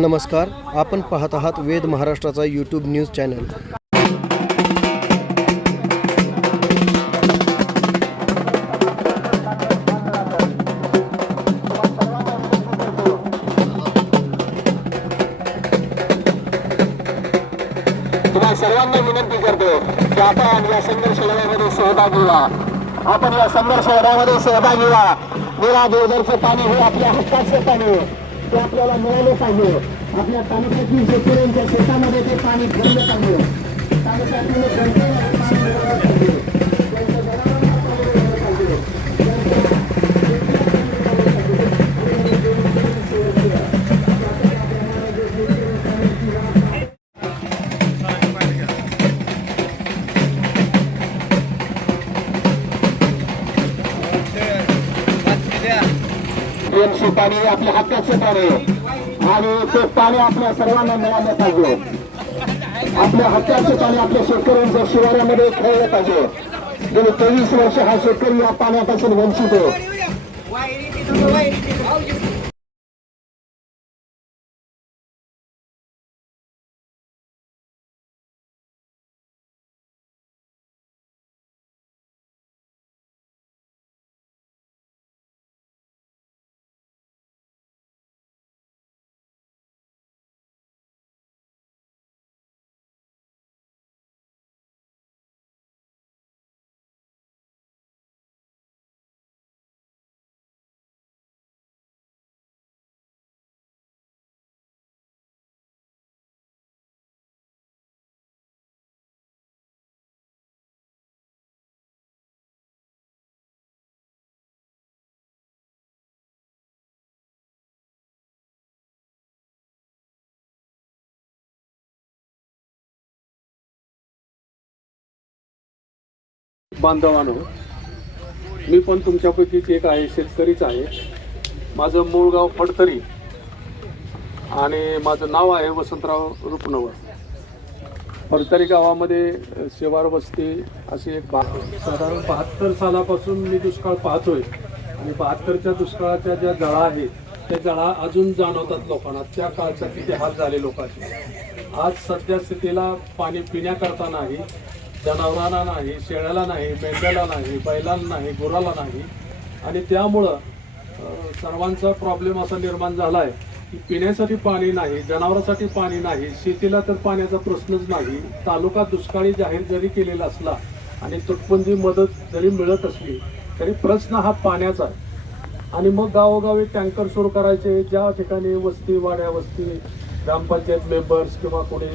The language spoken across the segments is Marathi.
नमस्कार आपण पाहत आहात वेद महाराष्ट्राचा यूट्यूब न्यूज चॅनल. सर्वांना विनंती करतो की आपण या संघर्ष लढ्यामध्ये सहभागी व्हा आपण या संघर्ष लढ्यामध्ये सहभागी व्हा निरा देवदरचं पाणी हे आपल्या हक्काचं पाणी. ते आपल्याला मिळाले पाहिजे. आपल्या तालुक्यातील शेतकऱ्यांच्या शेतामध्ये ते पाणी भरलं पाहिजे. तालुक्यातील टीएमसी पाणी आपल्या हक्काचं पाणी आणि ते पाणी आपल्या सर्वांना मिळालं पाहिजे. आपल्या हक्काचं पाणी आपल्या शेतकऱ्यांच्या शिवारामध्ये खेळलं पाहिजे. गेले तेवीस वर्ष हा शेतकरी या पाण्यापासून वंचित आहे. बांधवानो मी पण तुमच्यापैकीच एक आहे शेतकरीच आहे. माझं मूळ गाव फडतरी आणि माझं नाव आहे वसंतराव रुपनवर फडतरी गावामध्ये शेवार वस्ती अशी एक भाग साधारण बहात्तर सालापासून मी दुष्काळ पाहतोय आणि बहात्तरच्या दुष्काळाच्या ज्या जळा आहेत त्या जळा अजून जाणवतात लोकांना. त्या काळचा किती हाल झाले लोकांचे. आज सध्या स्थितीला पाणी पिण्याकरता नाही जनावरांना नाही शेळ्याला नाही मेंढ्याला नाही बैलांना नाही गुराला नाही. आणि त्यामुळं सर्वांचा प्रॉब्लेम असा निर्माण झाला आहे की पिण्यासाठी पाणी नाही जनावरांसाठी पाणी नाही शेतीला तर पाण्याचा प्रश्नच नाही. तालुका दुष्काळी जाहीर जरी केलेला असला आणि तुटपुंजी मदत जरी मिळत असली तरी प्रश्न हा पाण्याचा आहे. आणि मग गावोगावी टँकर सुरू करायचे ज्या ठिकाणी वस्ती वाड्या वस्ती ग्रामपंचायत मेंबर्स किंवा कोणी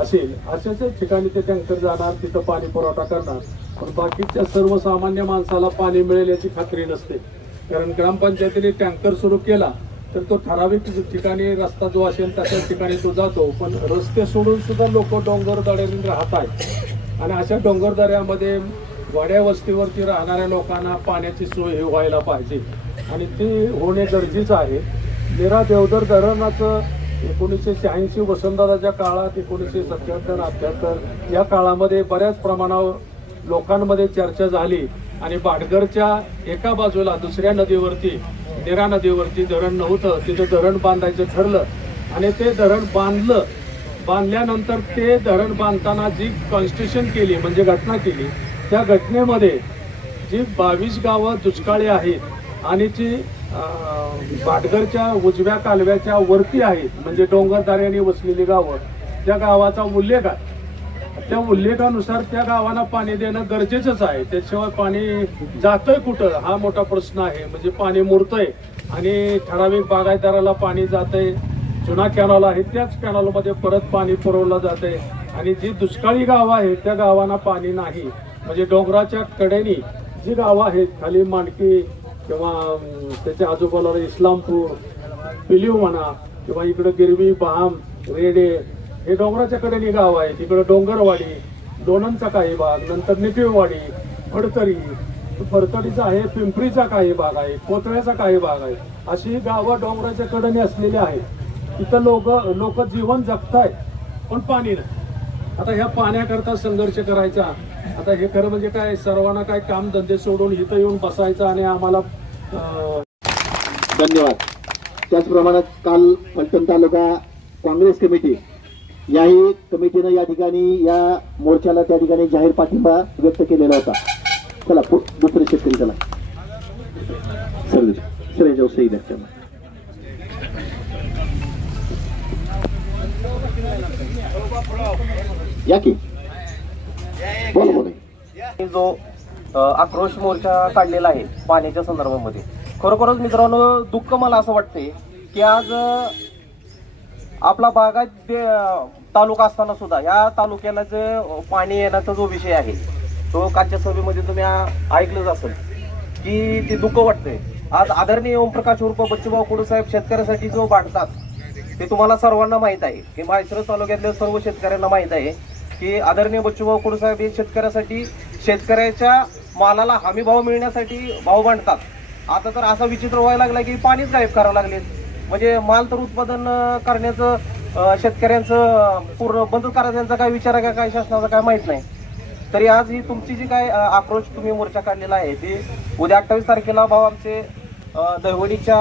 असेल अशाच ठिकाणी ते टँकर जाणार तिथं पाणी पुरवठा करणार. पण बाकीच्या सर्वसामान्य माणसाला पाणी मिळेल याची खात्री नसते. कारण ग्रामपंचायतीने टँकर सुरू केला तर तो ठराविक ठिकाणी रस्ता जो असेल तशाच ठिकाणी तो जातो. पण रस्ते सोडून सुद्धा लोक डोंगरदड्याने राहत आहेत. आणि अशा डोंगरदऱ्यामध्ये वाड्या वस्तीवरती राहणाऱ्या लोकांना पाण्याची सोय व्हायला पाहिजे. आणि ते होणे गरजेचं आहे. निरा देवदर धरणाचं एकोणीसशे शहाऐंशी वसंतदाच्या काळात एकोणीसशे सत्याहत्तर अठ्याहत्तर या काळामध्ये बऱ्याच प्रमाणावर लोकांमध्ये चर्चा झाली आणि बाडगरच्या एका बाजूला दुसऱ्या नदीवरती निरा नदीवरती धरण नव्हतं. तिथं धरण बांधायचं ठरलं आणि ते धरण बांधलं. बांधल्यानंतर ते धरण बांधताना जी कॉन्स्टिट्युशन केली म्हणजे घटना केली त्या घटनेमध्ये जी बावीस गावं दुष्काळी आहेत आणि जी भाटघरच्या उजव्या कालव्याच्या वरती आहेत म्हणजे डोंगरदाऱ्याने वसलेली गावं. त्या गावाचा उल्लेख आहे. त्या उल्लेखानुसार त्या गावांना पाणी देणं गरजेचंच आहे. त्याशिवाय पाणी जातंय कुठं? हा मोठा प्रश्न आहे. म्हणजे पाणी मुरतंय आणि ठराविक बागायतदाराला पाणी जातंय. जुना कॅनॉल आहे त्याच कॅनॉलमध्ये परत पाणी पुरवलं जातंय. आणि जी दुष्काळी गावं आहेत त्या गावांना पाणी नाही. म्हणजे डोंगराच्या कडेनी जी गावं आहेत खाली मांडकी किंवा त्याच्या आजूबाजूला इस्लामपूर पिलीव म्हणा किंवा इकडं गिरवी बहाम रेडे हे डोंगराच्या कडेने गाव आहे. तिकडं डोंगरवाडी लोणंदचा काही भाग नंतर निपिववाडी फडतरी. फडतरीचा आहे पिंपरीचा काही भाग आहे कोथळ्याचा काही भाग आहे. अशी गावं डोंगराच्या कडेने असलेली आहेत. तिथं लोक लोक जीवन जगतायत पण पाणी नाही. आता ह्या पाण्याकरता संघर्ष करायचा. आता हे खरं म्हणजे काय सर्वांना काय काम धंदे सोडून इथं येऊन बसायचं आणि आम्हाला धन्यवाद. काल फलटण तालुका काँग्रेस कमिटी याही कमिटीनं या ठिकाणी, या मोर्चाला त्या ठिकाणी जाहीर पाठिंबा व्यक्त केलेला होता. चला दुसरे शेतकरी चला. सर सर याच्यावर सही द्या या की? बोला बोला. जो आक्रोश मोर्चा काढलेला आहे पाण्याच्या संदर्भामध्ये. खरोखरच मित्रांनो दुःख मला असं वाटते की आज आपला भागात तालुका असताना सुद्धा या तालुक्याला जे पाणी येण्याचा जो विषय आहे तो कालच्या सभेमध्ये तुम्ही ऐकलंच असेल की ते दुःख वाटतंय. आज आदरणीय ओमप्रकाश उर्फ बच्चूभाऊ कुडूसाहेब शेतकऱ्यासाठी जो वाढतात ते तुम्हाला सर्वांना माहीत आहे. की माळशिरस तालुक्यातल्या सर्व शेतकऱ्यांना माहीत आहे की आदरणीय बच्चूभाऊ कुडूसाहेब हे शेतकऱ्यासाठी शेतकऱ्याच्या मालाला हमी भाव मिळण्यासाठी भाव मांडतात आता तर असा विचित्र व्हायला लागला की पाणीच गायब करावं लागले. म्हणजे माल तर उत्पादन करण्याचं शेतकऱ्यांचं पूर्ण बंद करायचं यांचा काय विचार आहे का काय शासनाचा काय माहीत नाही. तरी आज ही तुमची जी काय आक्रोश तुम्ही मोर्चा काढलेला आहे ते उद्या अठ्ठावीस तारखेला भाऊ आमचे दहिवडीच्या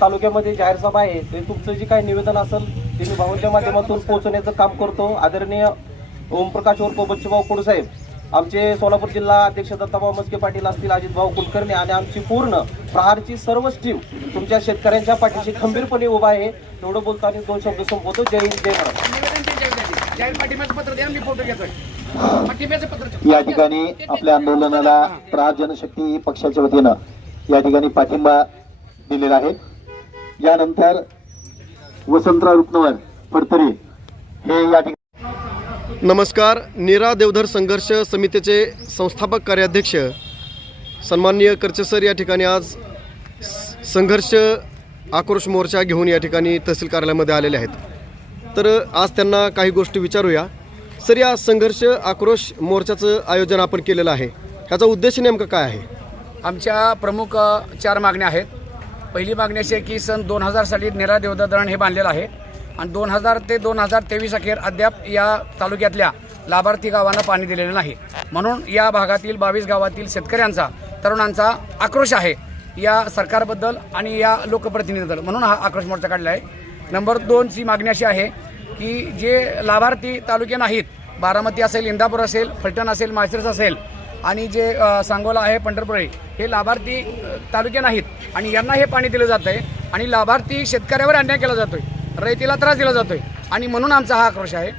तालुक्यामध्ये जाहीर सभा आहे ते तुमचं जे काय निवेदन असेल ते मी भाऊंच्या माध्यमातून पोहोचवण्याचं काम करतो. आदरणीय ओमप्रकाश उर्फ बच्चूभाऊ कडू आमचे सोलापूर जिल्हा अध्यक्ष दत्ताभाऊ मस्के पाटील असतील अजितभाऊ कुलकर्णी आणि आमची पूर्ण प्रहारची सर्वच टीम तुमच्या शेतकऱ्यांच्या पाठीशी खंबीरपणे उभा आहे. एवढं बोलतो आणि दोन शब्द संपवतो. जय हिंद जय महाराष्ट्र या ठिकाणी आपल्या आंदोलनाला प्रहार जनशक्ती पक्षाच्या वतीनं या ठिकाणी पाठिंबा दिलेला आहे. यानंतर वसंतराव रुपनवर फडतरे हे या ठिकाणी नमस्कार नीरा देवधर संघर्ष समितीचे संस्थापक कार्याध्यक्ष सन्माननीय करचेसर या ठिकाणी आज संघर्ष आक्रोश मोर्चा घेऊन या ठिकाणी तहसील कार्यालयामध्ये आलेले आहेत. तर आज त्यांना काही गोष्टी विचारूया. सर या संघर्ष आक्रोश मोर्चाचं आयोजन आपण केलेलं आहे. ह्याचा उद्देश नेमका काय आहे? आमच्या प्रमुख चार मागण्या आहेत. पहिली मागणी अशी आहे की सन दोन हजार साली देवधर धरण हे बांधलेलं आहे. आणि दोन हजार ते दोन हजार तेवीस अखेर अद्याप या तालुक्यातल्या लाभार्थी गावांना पाणी दिलेलं नाही. म्हणून या भागातील बावीस गावातील शेतकऱ्यांचा तरुणांचा आक्रोश आहे या सरकारबद्दल आणि या लोकप्रतिनिधीबद्दल. म्हणून हा आक्रोश मोर्चा काढला आहे. नंबर दोनची मागणी अशी आहे की जे लाभार्थी तालुके नाहीत बारामती असेल इंदापूर असेल फलटण असेल माळशिरस असेल आणि जे सांगोला आहे पंढरपूर हे लाभार्थी तालुके नाहीत आणि यांना हे पाणी दिलं जातं आहे आणि लाभार्थी शेतकऱ्यावर अन्याय केला जातो आहे रयतीला त्रास दिला जातोय. आणि म्हणून आमचा हा आक्रोश आहे.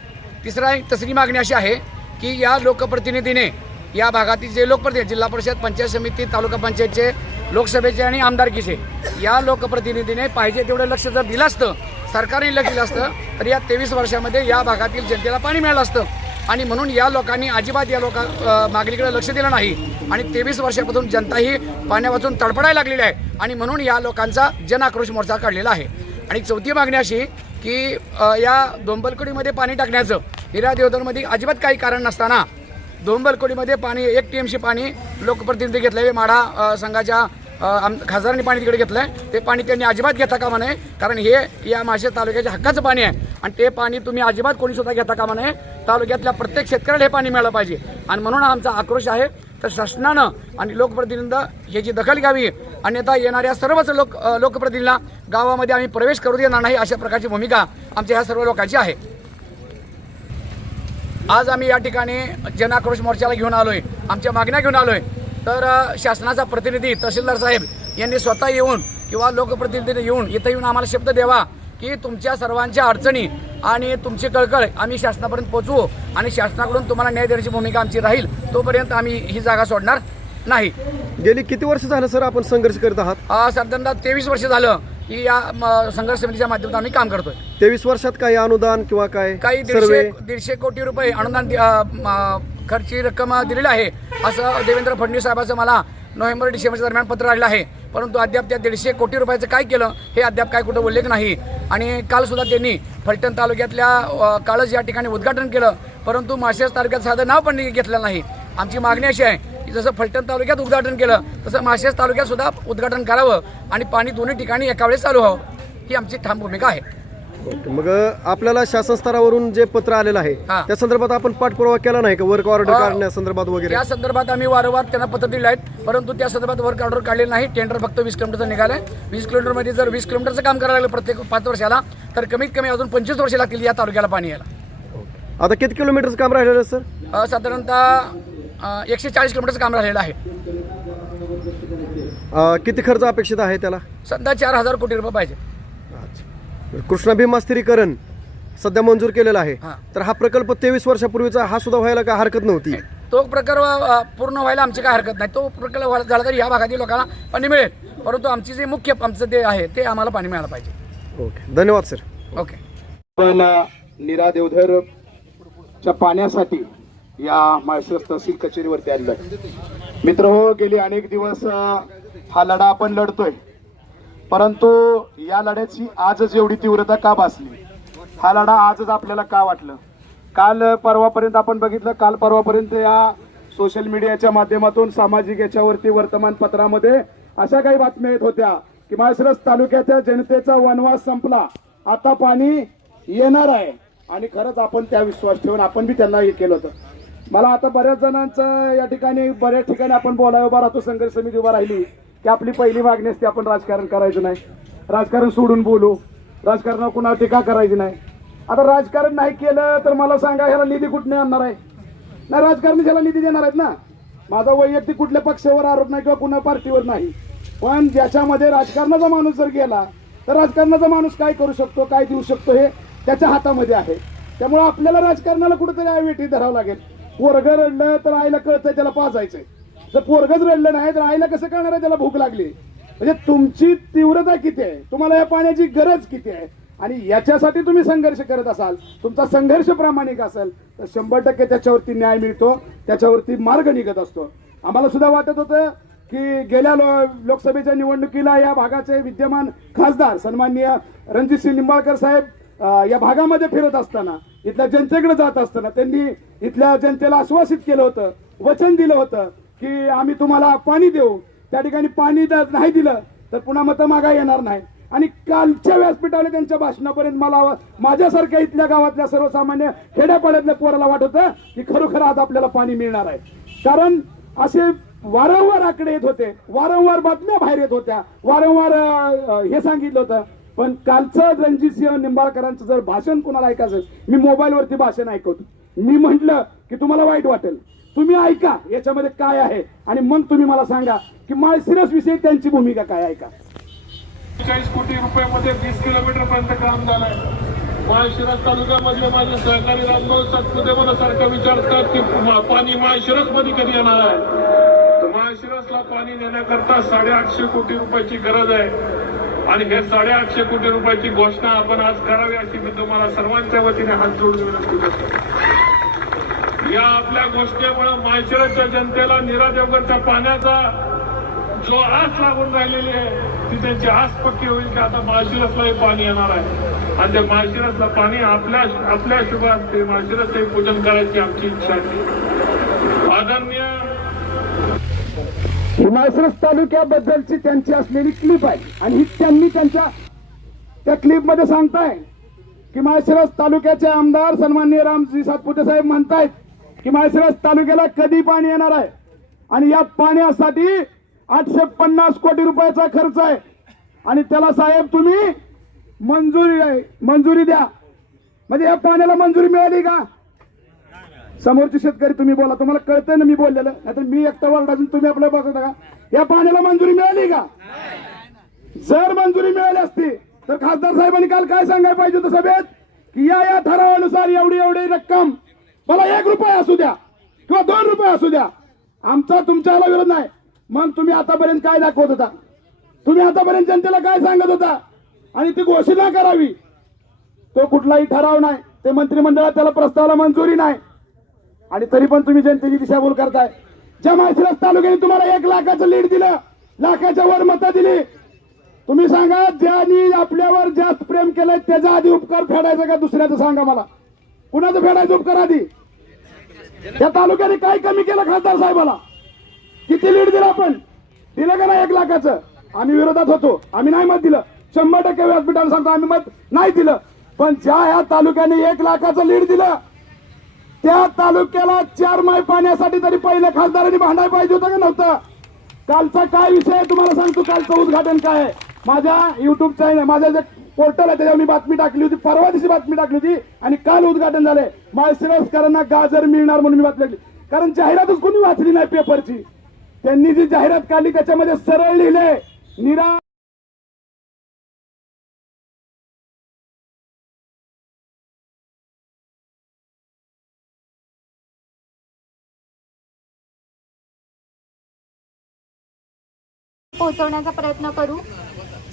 तिसरा तिसरी मागणी अशी आहे की या लोकप्रतिनिधीने या भागातील जे लोकप्रतिनिधी जिल्हा परिषद पंचायत समिती तालुका पंचायतचे लोकसभेचे आणि आमदारकीचे या लोकप्रतिनिधीने पाहिजे तेवढं लक्ष जर दिलं असतं सरकारने लक्ष दिलं असतं तर या तेवीस वर्षामध्ये या भागातील जनतेला पाणी मिळालं असतं. आणि म्हणून या लोकांनी अजिबात या लोकां मागणीकडे लक्ष दिलं नाही. आणि तेवीस वर्षापासून जनता ही पाण्यापासून तडफडायला लागलेली आहे. आणि म्हणून या लोकांचा जनाक्रोश मोर्चा काढलेला आहे. आणि चौथी मागणी अशी की या दोंबलकोडीमध्ये पाणी टाकण्याचं हिरा देवधनमध्ये अजिबात काही कारण नसताना दोंबलकोडीमध्ये पाणी एक टी एमशी पाणी लोकप्रतिनिधी घेतले माढा संघाच्या आम खासदारांनी पाणी तिकडे घेतलंय. ते पाणी त्यांनी अजिबात घेता कामा नये कारण हे या माशे तालुक्याच्या हक्काचं पाणी आहे. आणि ते पाणी तुम्ही अजिबात कोणी सुद्धा घेता कामा नये. तालुक्यातल्या प्रत्येक शेतकऱ्याला हे पाणी मिळालं पाहिजे. आणि म्हणून आमचा आक्रोश आहे. तर शासनानं आणि लोकप्रतिनिधी याची दखल घ्यावी अन्यथा येणाऱ्या सर्वच लोक अ, लोकप्रतिनिधींना गावामध्ये आम्ही प्रवेश करू देणार नाही अशा प्रकारची भूमिका आमच्या ह्या सर्व लोकांची आहे. आज आम्ही या ठिकाणी जनाक्रोश मोर्चाला घेऊन आलोय आमच्या मागण्या घेऊन आलोय. तर शासनाचा प्रतिनिधी तहसीलदार साहेब यांनी स्वतः येऊन किंवा लोकप्रतिनिधीने येऊन इथं येऊन आम्हाला शब्द द्यावा की तुमच्या सर्वांच्या अडचणी आणि तुमची कळकळ आम्ही शासनापर्यंत पोहोचवू आणि शासनाकडून तुम्हाला न्याय देण्याची भूमिका आमची राहील. तोपर्यंत आम्ही ही जागा सोडणार नाही. गेली किती वर्ष झालं सर आपण संघर्ष करत आहात? साधारणतः तेवीस वर्ष झालं की या म, संघर्ष समितीच्या माध्यमातून आम्ही काम करतोय. तेवीस वर्षात काही अनुदान किंवा काय काही सर्वे दीडशे दीडशे कोटी रुपये अनुदान दि- अ, म, खर्ची रक्कम दिलेली आहे. असं देवेंद्र फडणवीस साहेबांचं मला नोव्हेंबर डिसेंबरच्या दरम्यान पत्र आलेलं आहे. परंतु अद्याप त्या दीडशे कोटी रुपयाचं काय केलं हे अद्याप काय कुठं उल्लेख नाही. आणि काल सुद्धा त्यांनी फलटण तालुक्यातल्या अ, काळज या ठिकाणी उद्घाटन केलं. परंतु माळशेज तालुक्यात साधं नाव पण घेतलेलं नाही. आमची मागणी अशी आहे की जसं फलटण तालुक्यात उद्घाटन केलं तसं माळशेज तालुक्यात सुद्धा उद्घाटन करावं आणि पाणी दोन्ही ठिकाणी एका वेळेस चालू व्हावं. ही आमची ठाम भूमिका आहे. ओके मग आपल्याला शासन स्तरावरून जे पत्र आलेलं आहे हा. त्या संदर्भात आपण पाठपुरावा केला नाही का? वर्क ऑर्डर अ, काढण्यासंदर्भात वगैरे? त्या संदर्भात आम्ही वारंवार त्यांना पत्र दिले आहेत परंतु त्या संदर्भात वर्क ऑर्डर काढले नाही. टेंडर फक्त वीस किलोमीटरचं निघालंय. वीस किलोमीटरमध्ये जर वीस किलोमीटरचं काम करायला लागलं प्रत्येक पाच वर्षाला तर कमीत कमी अजून पंचवीस वर्ष लागतील या तालुक्याला पाणी यायला. आता किती किलोमीटरचं काम राहिलेलं आहे सर? अ, साधारणतः एकशे चाळीस किलोमीटरचं काम राहिलेलं आहे. अ, किती खर्च अपेक्षित आहे त्याला? सध्या चार हजार कोटी रुपये पाहिजे. अच्छा. कृष्णा भीमा स्थिरीकरण सध्या मंजूर केलेला आहे. हा. तर हा प्रकल्प तेवीस वर्षापूर्वीचा हा सुद्धा व्हायला काय हरकत नव्हती? तो प्रकल्प अ, पूर्ण व्हायला आमची काय हरकत नाही. तो प्रकल्प व्हायला झाला तर या भागातील लोकांना पाणी मिळेल. परंतु आमची जे मुख्य आमचं ते आहे ते आम्हाला पाणी मिळालं पाहिजे. ओके. धन्यवाद सर. ओके. पण निरा देवधरच्या पाण्यासाठी या माळशिरस तहसील कचेरीवरती आलेलो आहे. मित्र हो गेले अनेक दिवस हा लढा आपण लढतोय. परंतु या लढ्याची आजच एवढी तीव्रता का भासली? हा लढा आजच आपल्याला का वाटलं? काल परवापर्यंत आपण बघितलं काल परवापर्यंत या सोशल मीडियाच्या माध्यमातून सामाजिक याच्यावरती वर्तमानपत्रामध्ये अशा काही बातम्या येत होत्या की माळशिरस तालुक्याच्या जनतेचा वनवास संपला. आता पाणी येणार आहे. आणि खरंच आपण त्या विश्वास ठेवून आपण बी त्यांना हे केलं होतं. मला आता बऱ्याच जणांचं या ठिकाणी बऱ्याच ठिकाणी आपण बोलावं उभा राहतो संघर्ष समिती उभा राहिली. की आपली पहिली मागणी असते आपण राजकारण करायचं नाही. राजकारण सोडून बोलू. राजकारणावर कुणावर टीका करायची नाही. आता राजकारण नाही केलं तर मला सांगा ह्याला निधी कुठने आणणार आहे? नाही राजकारणी ह्याला निधी देणार आहेत ना? माझा वैयक्तिक कुठल्या पक्षावर आरोप नाही किंवा कुणा पार्टीवर नाही. पण ज्याच्यामध्ये राजकारणाचा माणूस जर गेला तर राजकारणाचा माणूस काय करू शकतो काय देऊ शकतो हे त्याच्या हातामध्ये आहे. त्यामुळे आपल्याला राजकारणाला कुठेतरी आयवेटी धरावं लागेल. पोरग रडलं तर आईला कळतंय त्याला पाजायचंय. जर पोरगच रडलं नाही तर आईला कसं कळणार आहे त्याला भूक लागली? म्हणजे तुमची तीव्रता किती आहे? तुम्हाला या पाण्याची गरज किती आहे? आणि याच्यासाठी तुम्ही संघर्ष करत असाल तुमचा संघर्ष प्रामाणिक असेल तर शंभर टक्के त्याच्यावरती न्याय मिळतो त्याच्यावरती मार्ग निघत असतो. आम्हाला सुद्धा वाटत होतं की गेल्या लो लोकसभेच्या निवडणुकीला या भागाचे विद्यमान खासदार सन्माननीय रणजितसिंह निंबाळकर साहेब या भागामध्ये फिरत असताना इथल्या जनतेकडे जात असताना त्यांनी इथल्या जनतेला आश्वासित केलं होतं वचन दिलं होतं की आम्ही तुम्हाला पाणी देऊ. त्या ठिकाणी पाणी जर नाही दिलं तर पुन्हा मतं मागा येणार नाही. आणि कालच्या व्यासपीठाला त्यांच्या भाषणापर्यंत मला माझ्यासारख्या इथल्या गावातल्या सर्वसामान्य खेड्यापाड्यातल्या पोराला वाटत होतं की खरोखर आज आपल्याला पाणी मिळणार आहे. कारण असे वारंवार आकडे येत होते वारंवार बातम्या बाहेर येत होत्या. वारंवार हे सांगितलं होतं पण कालचं रणजितसिंह निंबाळकरांचं जर भाषण कोणाला ऐकायचं मी मोबाईलवरती भाषण ऐकवतो. मी म्हटलं की तुम्हाला वाईट वाटेल. तुम्ही ऐका याच्यामध्ये काय आहे? आणि मग तुम्ही मला सांगा की माळशिरस विषयी त्यांची भूमिका काय ऐका चाळीस कोटी रुपयामध्ये वीस किलोमीटर पर्यंत काम झालंय. माळशिरस तालुक्यामधले माझे सहकारी रामभाऊ सातपुते मला सारखं विचारतात की पाणी माळशिरसमध्ये कधी येणार आहे? तर माळशिरसला पाणी नेण्याकरता साडेआठशे कोटी रुपयाची गरज आहे. आणि हे साडेआठशे कोटी रुपयाची घोषणा आपण आज करावी अशी मी तुम्हाला सर्वांच्या वतीने हात जोडून विनंती करतो. या आपल्या घोषणेमुळे माळशिरसच्या जनतेला नीरा पाण्याचा जो आस लागून राहिलेली आहे ती त्यांची आस पक्की होईल की आता माळशिरसला हे पाणी येणार आहे. आणि त्या माळशिरसला पाणी आपल्या आपल्या शुभात ते माळशिरसचे पूजन करायची आमची इच्छा आहे आदरणीय हिमाचलस तालुक्याबद्दलची त्यांची असलेली क्लिप आहे. आणि ही त्यांनी त्यांच्या त्या क्लिपमध्ये सांगताय की माळशिरस तालुक्याचे आमदार सन्माननीय रामजी सातपुते साहेब म्हणतायत की माळशिरस तालुक्याला कधी पाणी येणार आहे? आणि या पाण्यासाठी आठशे पन्नास कोटी रुपयाचा खर्च आहे. आणि त्याला साहेब तुम्ही मंजुरी मंजुरी द्या. म्हणजे या पाण्याला मंजुरी मिळाली का? समोरचे शेतकरी तुम्ही बोला तुम्हाला कळतंय ना मी बोललेलं? नाहीतर मी एकटा वारडाजून तुम्ही आपलं बघत का या पाण्याला मंजुरी मिळाली का? जर मंजुरी मिळाली असती तर खासदार साहेबांनी काल काय सांगायला पाहिजे होतं सभेत? की या या ठरावानुसार एवढी एवढी रक्कम मला एक रुपये असू द्या किंवा दोन रुपये असू द्या. आमचा तुमच्याला विरोध नाही. मग तुम्ही आतापर्यंत काय दाखवत होता? तुम्ही आतापर्यंत जनतेला काय सांगत होता? आणि ती घोषणा करावी. तो कुठलाही ठराव नाही. ते मंत्रिमंडळात त्याला प्रस्तावाला मंजुरी नाही. आणि तरी पण तुम्ही जनतेची दिशाभूल करताय. ज्या माळशिरस तालुक्याने तुम्हाला एक लाखाचं लीड दिलं. लाखाच्या वर मतं दिली. तुम्ही सांगा ज्यांनी आपल्यावर जास्त प्रेम केलंय त्याचा आधी उपकार फेडायचा का दुसऱ्याचं सांगा मला. कुणाचं फेडायचं उपकार आधी? त्या तालुक्याने काय कमी केलं खासदार साहेबाला? किती लीड दिलं आपण? दिलं का नाही एक लाखाचं? आम्ही विरोधात होतो. आम्ही नाही मत दिलं. शंभर टक्के व्यासपीठाला सांगतो आम्ही मत नाही दिलं. पण ज्या ह्या तालुक्याने एक लाखाचं लीड दिलं त्या तालुक्याला चार माय पाण्यासाठी तरी पहिल्या खासदारांनी भांडायला पाहिजे होतं का नव्हतं? कालचा काय विषय आहे तुम्हाला सांगतो कालचं उद्घाटन काय माझ्या युट्यूब चॅनल माझ्या जे पोर्टल आहे त्याच्यावर मी बातमी टाकली होती परवा दिवशी बातमी टाकली होती आणि काल उद्घाटन झालंय. माळशिरसकरांना गाजर मिळणार म्हणून मी बातमी टाकली. कारण जाहिरातच कोणी वाचली नाही पेपरची त्यांनी जी जाहिरात काढली त्याच्यामध्ये सरळ लिहिले निरा पोहोचवण्याचा प्रयत्न करू.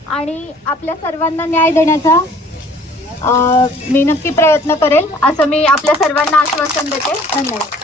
आणि आपल्या सर्वांना न्याय देण्याचा मी नक्की प्रयत्न करेल असं मी आपल्या सर्वांना आश्वासन देते. धन्यवाद.